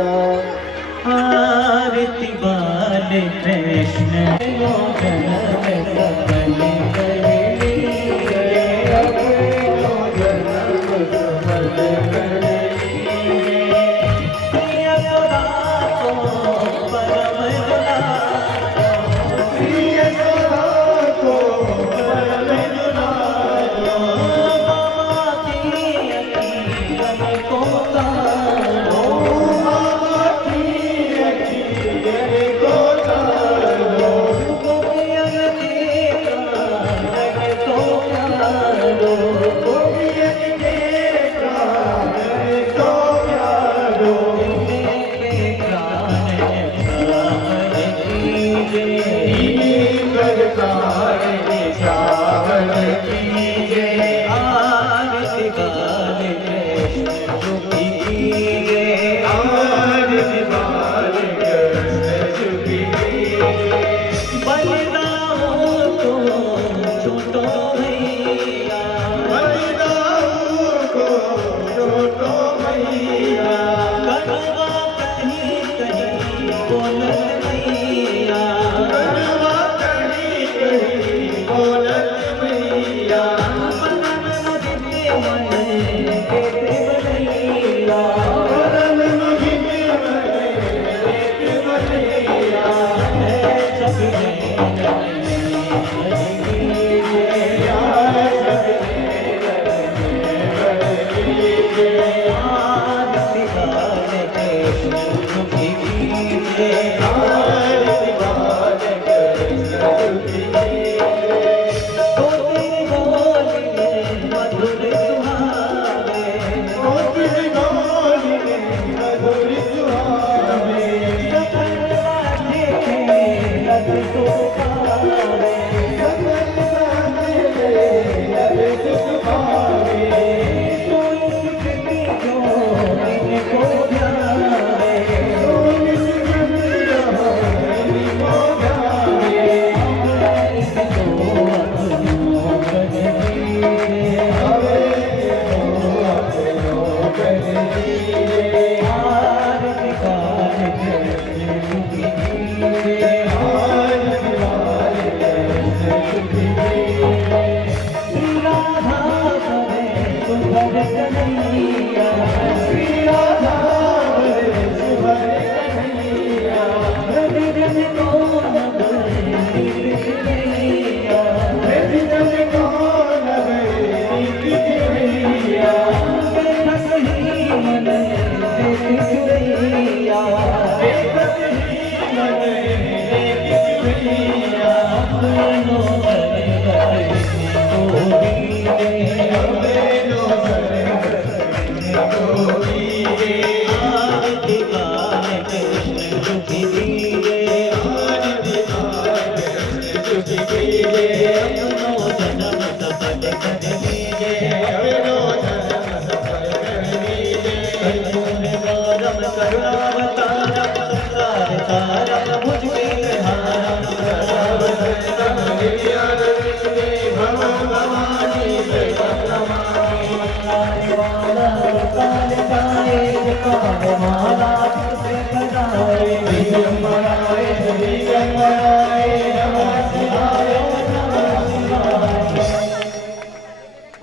आरती वाले कृष्ण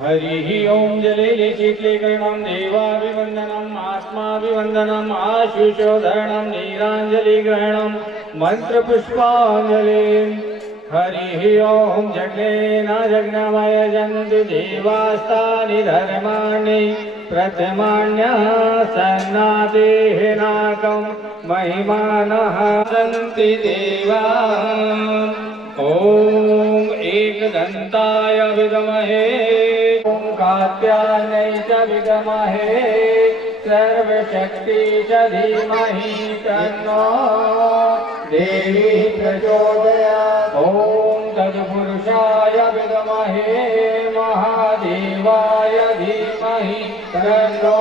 हरि ओम जले शीतलीकरणं देवाभिवन्दनम् आत्माभिवन्दनम् आशुशोधनं नीराञ्जलिग्रहणं मन्त्रपुष्पाञ्जलिं हरि ओम जग्नेन जग्नमयजन्तु देवास्तानि धर्माणि प्रथमान्यः सन्नादेहनाकं महिमानः सन्ति देवा ओम एकदन्ताय विद्महे ओम कात्यायनै च विद्महे सर्वशक्ति च धीमहि तन्नो देवी प्रचोदयात् ओम तत्पुरुषाय विद्महे महादेवाय धीमहि तन्नो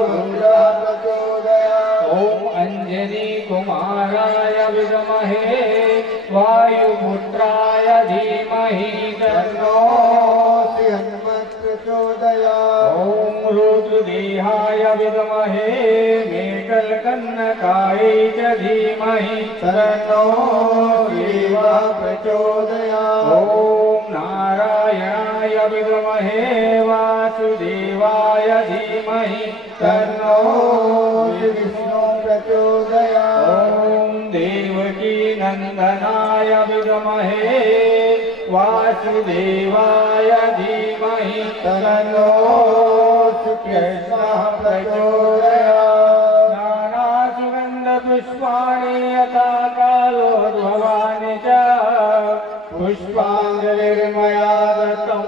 रुद्रः प्रचोदयात् ओम अंजनी कुमाराय विद्महे वायुपुत्राय धीमहि तन्नो हनुमत् प्रचोदयात् ओम रुद्रदेहाय विद्महे मेकलकन्नकाय च धीमहि तन्नो शिवः प्रचोदयात् ओम नारायणाय विद्महे वासुदेवाय धीमहि तन्नो विष्णु प्रचोदयात् ओम देवकी नंदनाय विद्महे वासुदेवाय धीमहि तन्नो कृष्णः प्रचोदयात् नानासुगन्धपुष्पाणि यथा कालोद्भवानि च पुष्पाञ्जलिर्मया दत्तं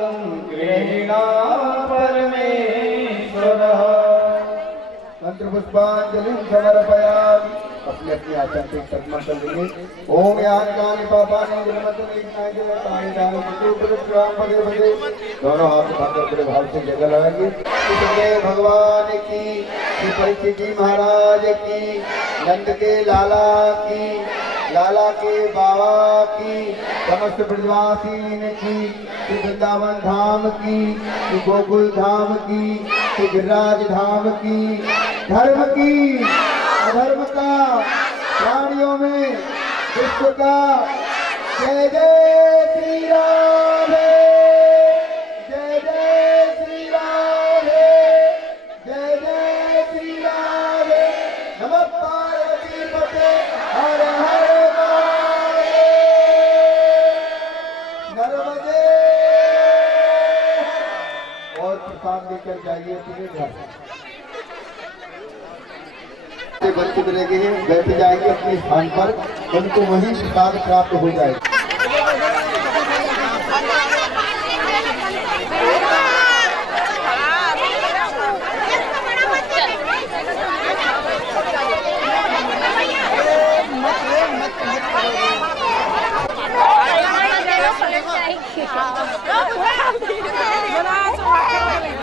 गृह्णातु परमेश्वरः मंत्र पुष्पांजलि समर्पयामि। अपने अपनी आचार से कर्म कर देंगे। ओम यानि पापानि दोनों हाथ उठाकर बड़े भाव से जगह लगाएंगे। इसलिए भगवान की, श्री परीक्षित जी महाराज की, नंद के लाला की, लाला के बाबा की, समस्त ब्रजवासीन की, श्री वृंदावन धाम की, श्री गोकुल धाम की, श्री गिरिराज धाम की, धर्म की, अधर्म का, प्राणियों में विश्व का, जय जय श्री राम, जय जय श्री राम, जय जय श्री राम, नमः पार्वती पते, हर हर महादेव, नर्मदे। और प्रसाद लेकर जाइए अपने घर। वंचित रह गए हैं, बैठ जाएंगे अपने स्थान पर, उनको वही प्रसाद प्राप्त हो जाएगा। मत